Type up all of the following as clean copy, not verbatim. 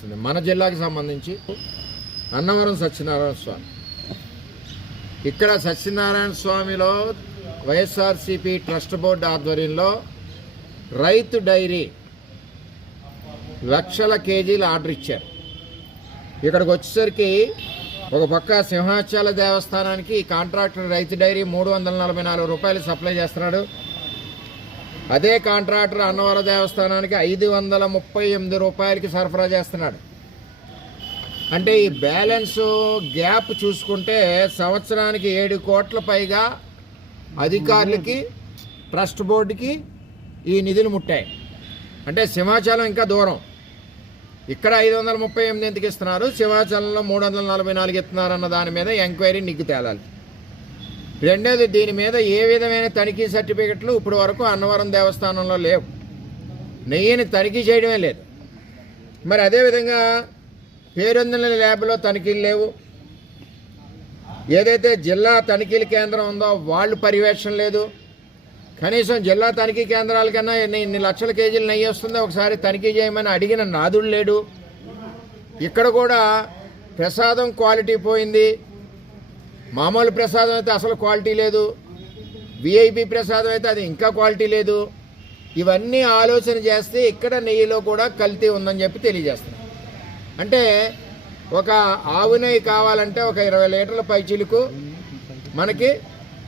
నడుస్తుంది. మన జిల్లాకు సంబంధించి అన్నవరం సత్యనారాయణ స్వామి. ఇక్కడ సత్యనారాయణ స్వామిలో వైఎస్ఆర్సీపీ ట్రస్ట్ బోర్డు ఆధ్వర్యంలో రైతు డైరీ లక్షల కేజీలు ఆర్డర్ ఇచ్చారు. ఇక్కడికి వచ్చేసరికి ఒక పక్క సింహాచల దేవస్థానానికి కాంట్రాక్టర్ రైతు డైరీ 344 రూపాయలు సప్లై చేస్తున్నాడు. అదే కాంట్రాక్టర్ అన్నవరం దేవస్థానానికి 538 రూపాయలకి సరఫరా చేస్తున్నాడు. అంటే ఈ బ్యాలెన్స్ గ్యాప్ చూసుకుంటే సంవత్సరానికి 7 కోట్ల పైగా అధికారులకి ట్రస్ట్ బోర్డుకి ఈ నిధులు ముట్టాయి. అంటే సింహాచలం ఇంకా దూరం. ఇక్కడ 538 ఎందుకు ఇస్తున్నారు, సింహాచలంలో 344 ఇస్తున్నారన్న దాని మీద ఎంక్వైరీ నిగ్గు తేలాలి. రెండోది, దీని మీద ఏ విధమైన తనిఖీ సర్టిఫికెట్లు ఇప్పుడు వరకు అన్నవరం దేవస్థానంలో లేవు. నెయ్యిని తనిఖీ చేయడమే లేదు. మరి అదేవిధంగా పేరొందిన ల్యాబ్లో తనిఖీలు లేవు. ఏదైతే జిల్లా తనిఖీల కేంద్రం ఉందో వాళ్ళు పర్యవేక్షణ లేదు. కనీసం జిల్లా తనిఖీ కేంద్రాల కన్నా ఇన్ని లక్షల కేజీలు నెయ్యి వస్తుందో ఒకసారి తనిఖీ చేయమని అడిగిన నాదుడు లేడు. ఇక్కడ కూడా ప్రసాదం క్వాలిటీ పోయింది. మామూలు ప్రసాదం అయితే అసలు క్వాలిటీ లేదు. విఐపి ప్రసాదం అయితే అది ఇంకా క్వాలిటీ లేదు. ఇవన్నీ ఆలోచన చేస్తే ఇక్కడ నెయ్యిలో కూడా కల్తీ ఉందని చెప్పి తెలియజేస్తున్నాం. అంటే ఒక ఆవు నెయ్యి కావాలంటే ఒక 20 లీటర్ల పైచిలుకు మనకి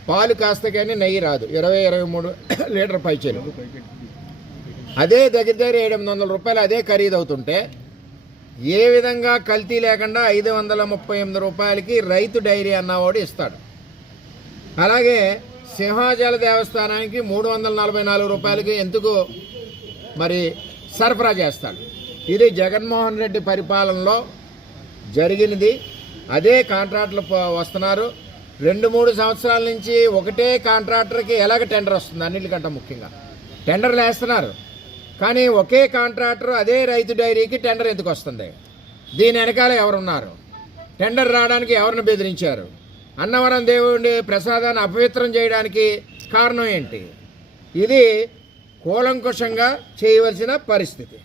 పాలు కాస్త కానీ నెయ్యి రాదు. 20-23 లీటర్ పైచిలుకు. అదే దగ్గర 700 రూపాయలు అదే ఖరీదు అవుతుంటే ఏ విధంగా కల్తీ లేకుండా 538 రూపాయలకి రైతు డైరీ అన్నవాడు ఇస్తాడు. అలాగే సింహాచల దేవస్థానానికి 344 రూపాయలకి ఎందుకు మరి సరఫరా చేస్తాడు. ఇది జగన్మోహన్ రెడ్డి పరిపాలనలో జరిగినది. అదే కాంట్రాక్టులు వస్తున్నారు. 2-3 సంవత్సరాల నుంచి ఒకటే కాంట్రాక్టర్కి ఎలాగ టెండర్ వస్తుంది. అన్నిటికంటే ముఖ్యంగా టెండర్లు వేస్తున్నారు, కానీ ఒకే కాంట్రాక్టర్ అదే రైతు డైరీకి టెండర్ ఎందుకు వస్తుంది? దీని వెనకాల ఎవరున్నారు? టెండర్ రావడానికి ఎవరిని బెదిరించారు? అన్నవరం దేవుడి ప్రసాదాన్ని అపవిత్రం చేయడానికి కారణం ఏంటి? ఇది కూలంకుషంగా చేయవలసిన పరిస్థితి.